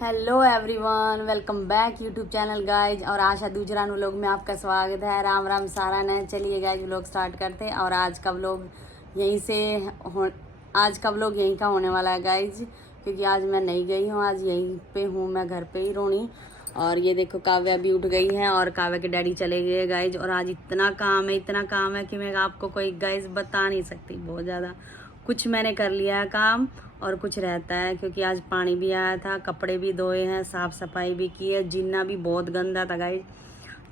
Hello everyone, welcome back YouTube channel guys. और आशा दूसरा vlog में आपका स्वागत है। राम राम सारा ने। चलिए गाइज व्लॉग स्टार्ट करते हैं। और आज का व्लॉग यहीं का होने वाला है गाइज, क्योंकि आज मैं नहीं गई हूँ, आज यहीं पे हूँ, मैं घर पे ही रोनी। और ये देखो काव्या भी उठ गई है और काव्या के डैडी चले गए गाइज। और आज इतना काम है कि मैं आपको कोई गाइज बता नहीं सकती। बहुत ज़्यादा कुछ मैंने कर लिया है काम और कुछ रहता है, क्योंकि आज पानी भी आया था, कपड़े भी धोए हैं, साफ सफाई भी की है। जिन्ना भी बहुत गंदा था गाइस,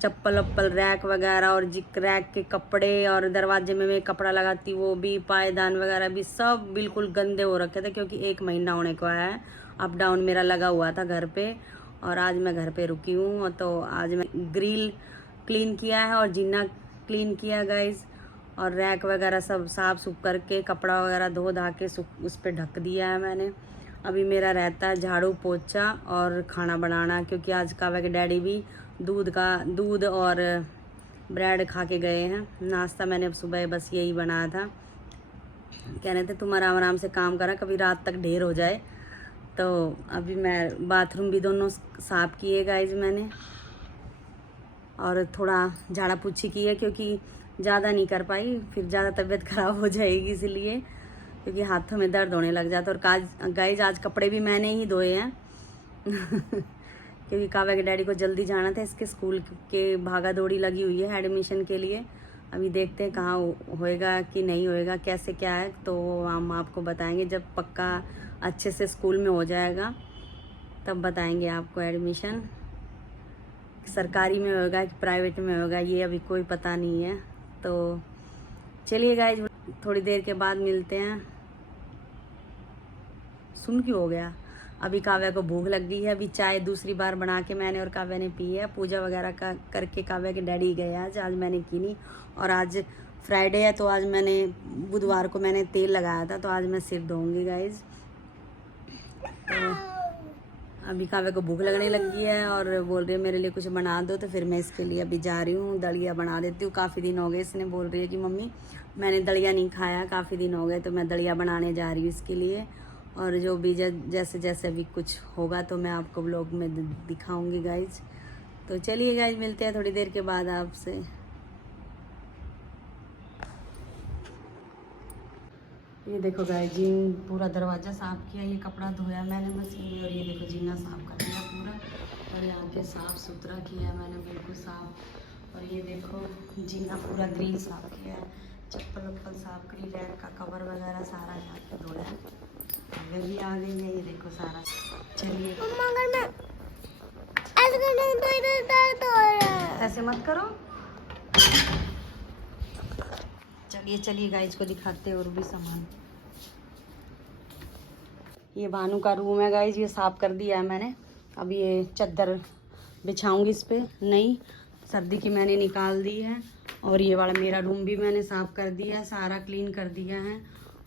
चप्पल वप्पल रैक वगैरह और रैक के कपड़े और दरवाजे में मैं कपड़ा लगाती वो भी, पायदान वगैरह भी सब बिल्कुल गंदे हो रखे थे, क्योंकि 1 महीना होने को आया है। अप डाउन मेरा लगा हुआ था घर पे, और आज मैं घर पे रुकी हूँ। तो आज मैं ग्रिल क्लीन किया है और जिन्ना क्लीन किया गाइज, और रैक वगैरह सब साफ सुख करके कपड़ा वगैरह धो धा के उस पर ढक दिया है मैंने। अभी मेरा रहता है झाड़ू पोछा और खाना बनाना, क्योंकि आज काव्या के डैडी भी दूध और ब्रेड खा के गए हैं। नाश्ता मैंने सुबह बस यही बनाया था। कह रहे थे तुम आराम आराम से काम करा, कभी रात तक ढेर हो जाए। तो अभी मैं बाथरूम भी दोनों साफ किए गाइज मैंने, और थोड़ा झाड़ा पोछी की है, क्योंकि ज़्यादा नहीं कर पाई, फिर ज़्यादा तबीयत ख़राब हो जाएगी इसलिए, क्योंकि हाथों में दर्द होने लग जाता है। और गाइज आज कपड़े भी मैंने ही धोए हैं क्योंकि काव्या के डैडी को जल्दी जाना था, इसके स्कूल के भागा दौड़ी लगी हुई है एडमिशन के लिए। अभी देखते हैं कहाँ होएगा कि नहीं होएगा, कैसे क्या है, तो हम आपको बताएंगे जब पक्का अच्छे से स्कूल में हो जाएगा, तब बताएंगे आपको एडमिशन सरकारी में होगा कि प्राइवेट में होगा, ये अभी कोई पता नहीं है। तो चलिए गाइज थोड़ी देर के बाद मिलते हैं। सुन क्यों हो गया? अभी काव्या को भूख लग गई है, अभी चाय दूसरी बार बना के मैंने और काव्या ने पी है। पूजा वगैरह का करके काव्या के डैडी गए आज मैंने की नहीं। और आज फ्राइडे है, तो आज मैंने बुधवार को मैंने तेल लगाया था, तो आज मैं सिर धोऊंगी गाइज। तो अभी काव्या को भूख लगने लगी है और बोल रही है मेरे लिए कुछ बना दो, तो फिर मैं इसके लिए अभी जा रही हूँ, दलिया बना देती हूँ। काफ़ी दिन हो गए, इसने बोल रही है कि मम्मी मैंने दलिया नहीं खाया, काफ़ी दिन हो गए, तो मैं दलिया बनाने जा रही हूँ इसके लिए। और जो भी जैसे जैसे अभी कुछ होगा तो मैं आपको व्लॉग में दिखाऊँगी गाइज। तो चलिए गाइज मिलते हैं थोड़ी देर के बाद आपसे। ये देखो गाइस जी, पूरा दरवाज़ा साफ़ किया, ये कपड़ा धोया मैंने मशीन में, और ये देखो जीना साफ़ कर दिया पूरा, और यहाँ पे साफ़ सुथरा किया मैंने बिल्कुल साफ़। और ये देखो जीना पूरा ग्रिल साफ़ किया है, चप्पल वप्पल साफ़ करी, रैक का कवर वगैरह सारा यहाँ पे धोया है। अगर भी आ गई है, ये देखो सारा। चलिए ऐसे मत करो। चलिए गाइस को दिखाते हैं और भी सामान। ये भानु का रूम है गाइस, ये साफ़ कर दिया है मैंने। अब ये चादर बिछाऊंगी इस पे, नई सर्दी की मैंने निकाल दी है। और ये वाला मेरा रूम भी मैंने साफ़ कर दिया है, सारा क्लीन कर दिया है।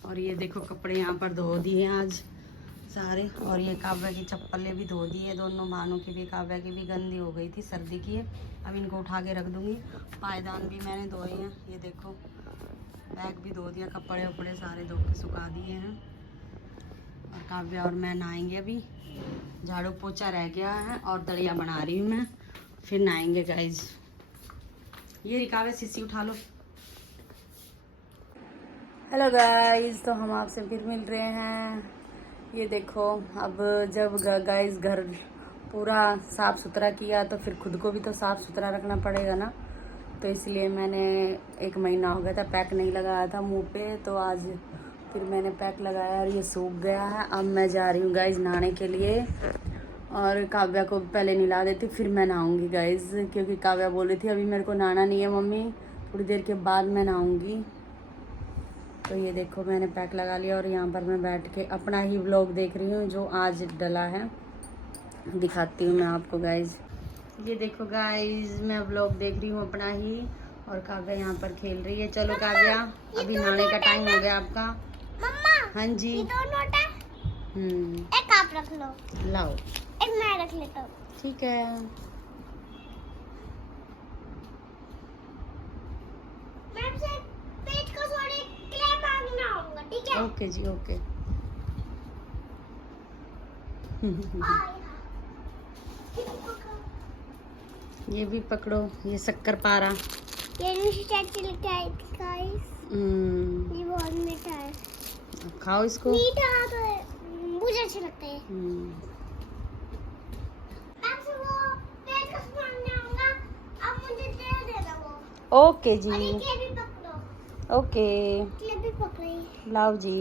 और ये देखो कपड़े यहाँ पर धो दिए आज सारे। और ये काव्या की चप्पलें भी धो दी है, दोनों भानु की भी काव्या की भी गंदी हो गई थी सर्दी की है। अब इनको उठा के रख दूँगी। पायदान भी मैंने धोए हैं, ये देखो बैग भी धो दिया, कपड़े वपड़े सारे धो के सुखा दिए हैं। और काव्या और मैं नहाएंगे अभी, झाड़ू पोछा रह गया है और दलिया बना रही हूँ मैं, फिर नहाएंगे गाइज। ये रिकावे सीसी उठा लो। हेलो गाइज, तो हम आपसे फिर मिल रहे हैं। ये देखो अब जब गाइज घर पूरा साफ़ सुथरा किया, तो फिर खुद को भी तो साफ़ सुथरा रखना पड़ेगा ना। तो इसलिए मैंने 1 महीना हो गया था पैक नहीं लगाया था मुंह पे, तो आज फिर मैंने पैक लगाया और ये सूख गया है। अब मैं जा रही हूँ गाइज नहाने के लिए, और काव्या को पहले नहला देती फिर मैं नहाऊँगी गाइज, क्योंकि काव्या बोल रही थी अभी मेरे को नहाना नहीं है मम्मी, थोड़ी देर के बाद मैं नहाऊँगी। तो ये देखो मैंने पैक लगा लिया, और यहाँ पर मैं बैठ के अपना ही व्लॉग देख रही हूँ जो आज डला है, दिखाती हूँ मैं आपको गाइज। ये देखो गाइज मैं व्लॉग देख रही हूँ अपना ही, और काव्या यहाँ पर खेल रही है। चलो काव्या अभी नहाने का टाइम हो गया आपका। मम्मा हाँ जी, ये दोनों एक आप रख लो, लाओ एक मैं रख लेता हूँ। ठीक है, मैं आपसे पेट को थोड़ी क्ले मांगना होगा, ठीक है? ओके जी ओके ये भी पकड़ो, ये शक्कर पारा। ये बहुत मीठा है। खाओ इसको। मीठा तो है, मुझे अच्छा लगता है। आपसे वो पेट का सामान लाऊंगा, आप मुझे दे देना वो। ओके जी। और ये भी पकड़ो। ओके, ये भी पकड़ी। लाओ जी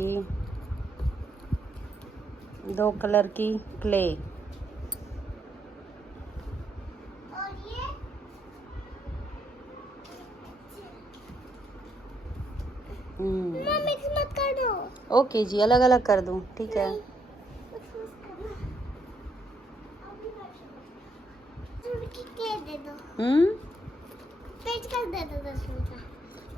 2 कलर की क्ले। और ये मिक्स मत कर दो। ओके जी, अलग अलग कर दूं, ठीक है। दे दो। पेज कर दे दो 10 रुपए का।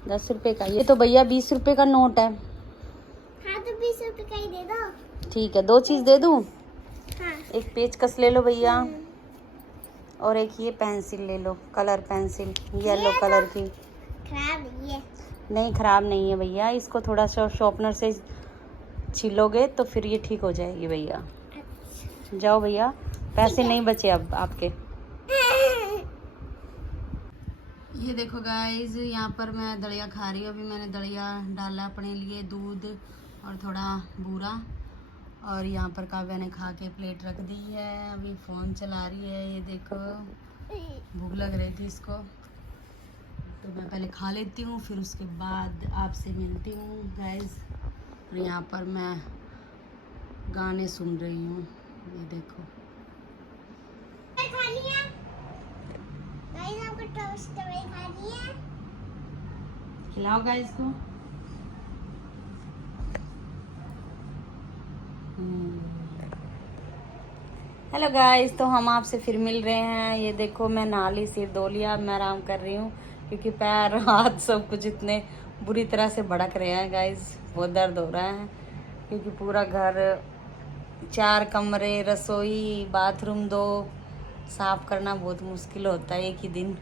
10 रुपए का? ये तो भैया 20 रुपए का नोट है। हाँ तो 20 रुपए का ही दे दो। ठीक है, 2 चीज दे दूं। हाँ। एक पेचकस ले लो भैया, और एक ये पेंसिल ले लो, कलर पेंसिल येलो कलर की। खराब नहीं है। नहीं खराब नहीं है भैया, इसको थोड़ा सा शॉर्पनर से छीलोगे तो फिर ये ठीक हो जाएगी भैया। अच्छा। जाओ भैया, पैसे नहीं बचे अब आपके। ये देखो गाइज, यहाँ पर मैं दलिया खा रही हूँ। अभी मैंने दलिया डाला अपने लिए, दूध और थोड़ा बूरा, और यहाँ पर काव्या ने खा के प्लेट रख दी है। अभी फ़ोन चला रही है, ये देखो, भूख लग रही थी इसको, तो मैं पहले खा लेती हूँ, फिर उसके बाद आपसे मिलती हूँ गाइज। और यहाँ पर मैं गाने सुन रही हूँ, ये देखो। खिलाओ गाइस को। हेलो गाइस, तो हम आपसे फिर मिल रहे हैं। ये देखो, मैं नाली सिर धो लिया, मैं आराम कर रही हूँ क्योंकि पैर हाथ सब कुछ इतने बुरी तरह से भड़क रहे हैं गाइस। बहुत दर्द हो रहा है क्योंकि पूरा घर, 4 कमरे, रसोई, बाथरूम 2 साफ करना बहुत मुश्किल होता है एक ही दिन।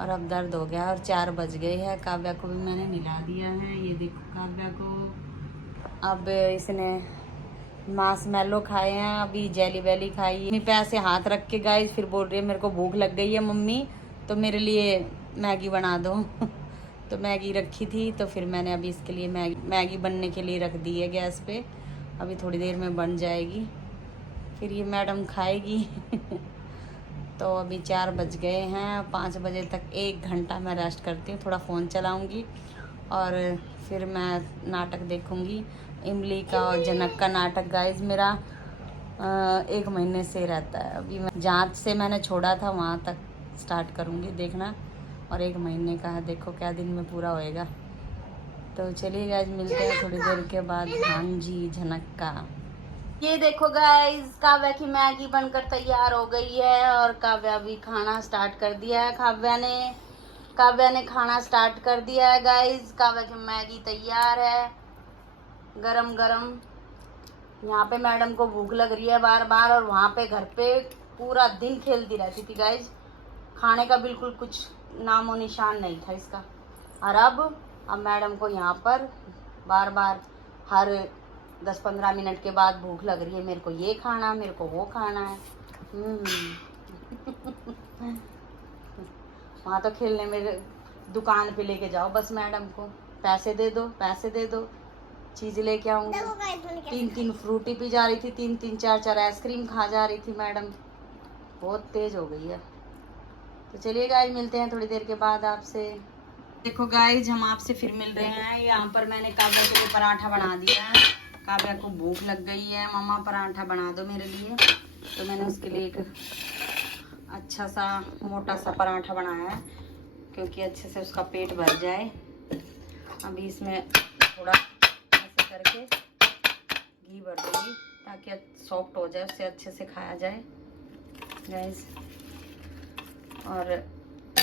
और अब दर्द हो गया और 4 बज गए हैं। काव्या को भी मैंने मिला दिया है, ये देखो काव्या को। अब इसने मार्शमैलो खाए हैं, अभी जेली वेली खाई है। पे ऐसे हाथ रख के गाइस फिर बोल रही है मेरे को भूख लग गई है मम्मी, तो मेरे लिए मैगी बना दो। तो मैगी रखी थी, तो फिर मैंने अभी इसके लिए मैगी बनने के लिए रख दी है गैस पे। अभी थोड़ी देर में बन जाएगी, फिर ये मैडम खाएगी। तो अभी 4 बज गए हैं, 5 बजे तक 1 घंटा मैं रेस्ट करती हूँ, थोड़ा फ़ोन चलाऊँगी और फिर मैं नाटक देखूँगी। इमली का और जनक का नाटक गाइज मेरा 1 महीने से रहता है। अभी मैं जहाँ से मैंने छोड़ा था वहाँ तक स्टार्ट करूँगी देखना, और 1 महीने का है, देखो क्या दिन में पूरा होएगा। तो चलिए गाइज, मिलते हैं थोड़ी देर के बाद। हाँ जी, झनक का। ये देखो गाइज, काव्या की मैगी बनकर तैयार हो गई है और काव्या भी खाना स्टार्ट कर दिया है। काव्या ने खाना स्टार्ट कर दिया है गाइज। काव्या की मैगी तैयार है, गरम गरम। यहाँ पे मैडम को भूख लग रही है बार बार, और वहाँ पे घर पे पूरा दिन खेलती रहती थी गाइज। खाने का बिल्कुल कुछ नामो निशान नहीं था इसका। और अब मैडम को यहाँ पर बार बार हर 10-15 मिनट के बाद भूख लग रही है, मेरे को ये खाना, मेरे को वो खाना है। वहाँ तो खेलने में दुकान पे लेके जाओ बस मैडम को, पैसे दे दो, पैसे दे दो, चीज़ लेके आऊँगी। 3-3 फ्रूटी पी जा रही थी, 3-3 4-4 आइसक्रीम खा जा रही थी मैडम। बहुत तेज हो गई है। तो चलिए गाइस, मिलते हैं थोड़ी देर के बाद आपसे। देखो गाइस, हम आपसे फिर मिल रहे हैं। यहाँ पर मैंने काव्या के लिए पराठा बना दिया है। काव्या को भूख लग गई है, मम्मा पराठा बना दो मेरे लिए। तो मैंने उसके लिए एक अच्छा सा मोटा सा पराठा बनाया है क्योंकि अच्छे से उसका पेट भर जाए। अभी इसमें थोड़ा ऐसे करके घी भर दूँगी ताकि सॉफ्ट हो जाए, उससे अच्छे से खाया जाए गाइस। और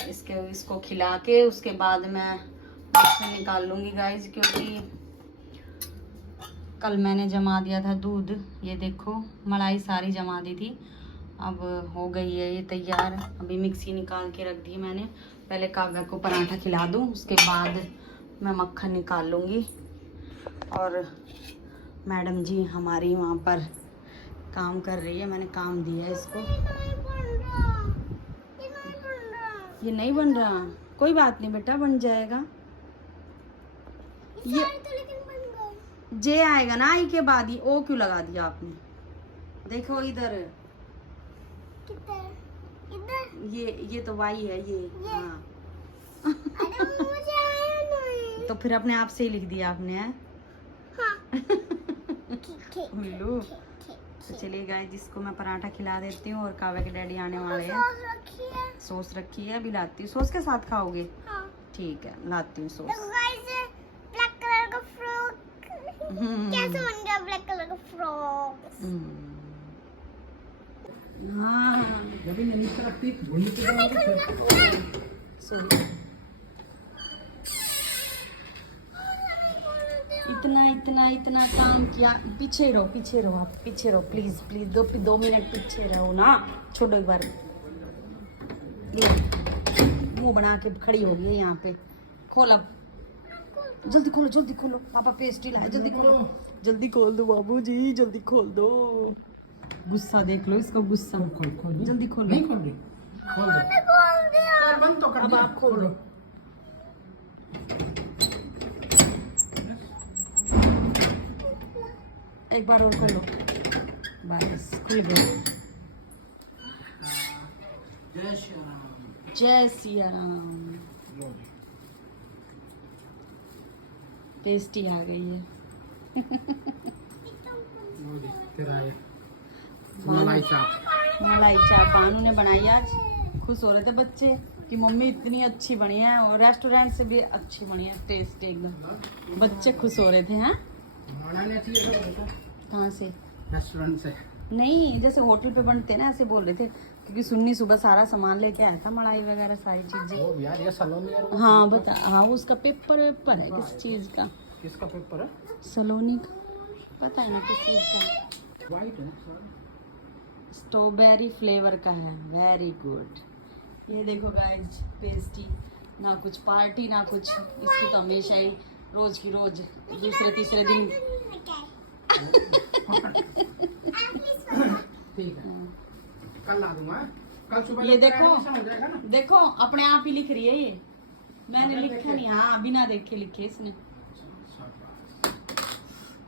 इसको खिला के उसके बाद मैं मक्खन निकाल लूँगी गाइस, क्योंकि कल मैंने जमा दिया था दूध। ये देखो, मलाई सारी जमा दी थी, अब हो गई है ये तैयार। अभी मिक्सी निकाल के रख दी मैंने। पहले काव्या को पराठा खिला दूँ, उसके बाद मैं मक्खन निकाल लूँगी। और मैडम जी हमारी वहाँ पर काम कर रही है, मैंने काम दिया है इसको। ये नहीं बन रहा, कोई बात नहीं बेटा, बन जाएगा। ये तो लेकिन बन गए। जे आएगा ना आई के बाद, ये ओ क्यों लगा दिया आपने? देखो इधर, किधर? इधर? ये तो वाई है ये। हाँ अरे मुझे आया नहीं। तो फिर अपने आप से ही लिख दिया आपने है? हाँ। ठीक। उल्लू। तो चलिए गाइस, जिसको मैं पराठा खिला देती हूँ और काव्या के डैडी आने वाले हैं। सॉस रखी है। सॉस रखी है, अभी लाती हूँ। सॉस के साथ खाओगे? हाँ। ठीक है, लाती हूँ सॉस। देखो गाइस, ब्लैक कलर का फ्रॉक कैसे बन गया? ब्लैक कलर का फ्रॉक। हाँ सॉरी। इतना काम किया। पीछे रहो आप, पीछे रहो प्लीज प्लीज, 2 मिनट पीछे रहो ना। छोड़ो एक बार, मुंह बना के खड़ी हो गई है यहाँ पे। खोल अब, जल्दी खोलो। पापा पेस्ट्री लाए, जल्दी खोल दो बाबू जी, जल्दी खोल दो। गुस्सा देख लो इसको, गुस्सा। जल्दी खोलो। नहीं खोल रही, खोल दो। खोल दिया। यार बंद तो कर अब दिया। आप खोल दो। एक बार और खोलो, बस खुल गई। जय श्री राम। जय सिया राम। लो जी। टेस्टी आ गई है। लो जी, तेरा है मलाई चाप। मलाई चाप बानू ने बनाई आज। खुश हो रहे थे बच्चे कि मम्मी इतनी अच्छी बनी है, और रेस्टोरेंट से भी अच्छी बनी है, टेस्टी एकदम। बच्चे खुश हो रहे थे। हाँ, बनाने चाहिए था बेटा, कहाँ से? रेस्टोरेंट से। नहीं, जैसे होटल पे बनते हैं ना, ऐसे बोल रहे थे, क्योंकि सुन्नी सुबह सारा सामान लेके आया था, मलाई वगैरह सारी चीजें। वो यार ये सलोनी यार, वो हाँ बता, हाँ उसका पेपर है किस चीज का? किसका पेपर है? सलोनी का, पता है ना किस चीज का। वाइट है। स्ट्रॉबेरी फ्लेवर का है, वेरी गुड। ये देखो गाइस, पेस्टी ना कुछ पार्टी ना कुछ, इसकी तो हमेशा ही रोज की रोज दूसरे तीसरे दिन। ठीक है, कल ला दूंगा। कल सुबह ये लेकर देखो, आएंगे, समझ जाएगा ना। देखो अपने आप ही लिख रही है ये, मैंने लिखा नहीं। हाँ, बिना देखे लिखे इसने।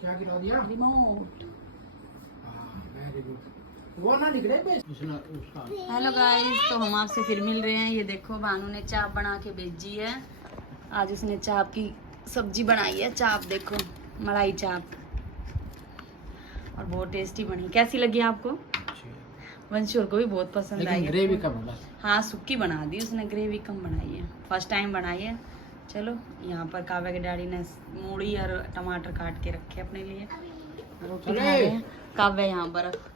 क्या गिरा दिया? रिमोट। Very good. वो ना लिख रहे पे उसका। हेलो गाइस, तो हम आपसे फिर मिल रहे हैं। ये देखो बानू ने चाप बना के भेजी है। आज उसने चाप की सब्जी बनाई है। चाप देखो, मलाई चाप, और बहुत टेस्टी बनी। कैसी लगी आपको? वंशुर को भी बहुत पसंद आई है। ग्रेवी का बना। हाँ, सुक्की बना दी उसने, ग्रेवी कम बनाई है, फर्स्ट टाइम बनाई है। चलो, यहाँ पर काव्या के डैडी ने मूली और टमाटर काट के रखे अपने लिए, रोटी खा रहे हैं। काव्या यहाँ बर्फ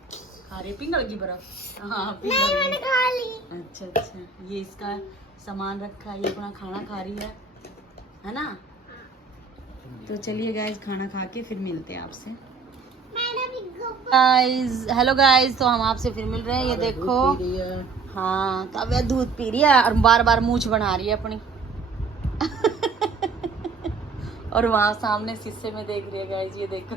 खा रही, पिघल की बर्फ। हाँ पिघल गई। अच्छा, ये इसका सामान रखा है, ये अपना खाना खा रही है ना। तो चलिए गाइस, खाना खा के फिर मिलते हैं आपसे। गाइस, हेलो गाइस, तो हम आपसे फिर मिल रहे हैं। ये देखो, हाँ काव्या दूध पी रही है और बार बार मूंछ बना रही है अपनी। और वहाँ सामने शीशे में देख रही है गाइस, ये देखो।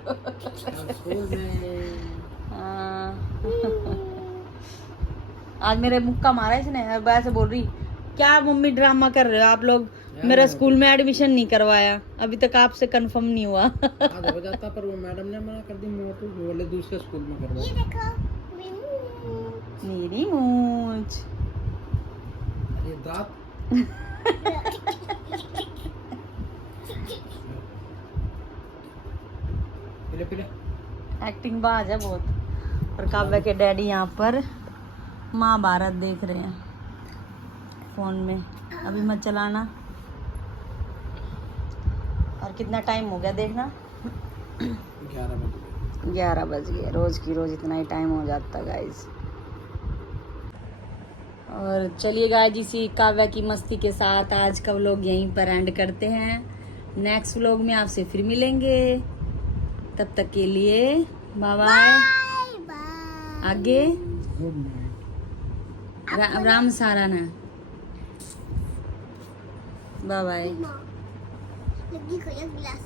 हाँ। आज मेरे मुक्का मारा इसने, और वैसे बोल रही, क्या मम्मी ड्रामा कर रहे हो आप लोग, मेरा स्कूल में एडमिशन नहीं करवाया, अभी तक आपसे कंफर्म नहीं हुआ। आज हो जाता, पर वो मैडम ने मना कर दी, तो बोले दूसरे स्कूल में करवा। ये देखो मेरी मूंछ। ये दांत। पीले एक्टिंग बाज है बहुत। और काव्या के डैडी यहाँ पर महाभारत देख रहे हैं फोन में। अभी मत चलाना। और कितना टाइम हो गया देखना, 11 बज गए। रोज की रोज इतना ही टाइम हो जाता है गाइस। और चलिए गाइस, इसी काव्या की मस्ती के साथ आज का व्लॉग यहीं पर एंड करते हैं। नेक्स्ट व्लॉग में आपसे फिर मिलेंगे, तब तक के लिए बाय बाय। आगे गुड नाइट। राम साराना, बाय बाय। लगी कोई गिलास।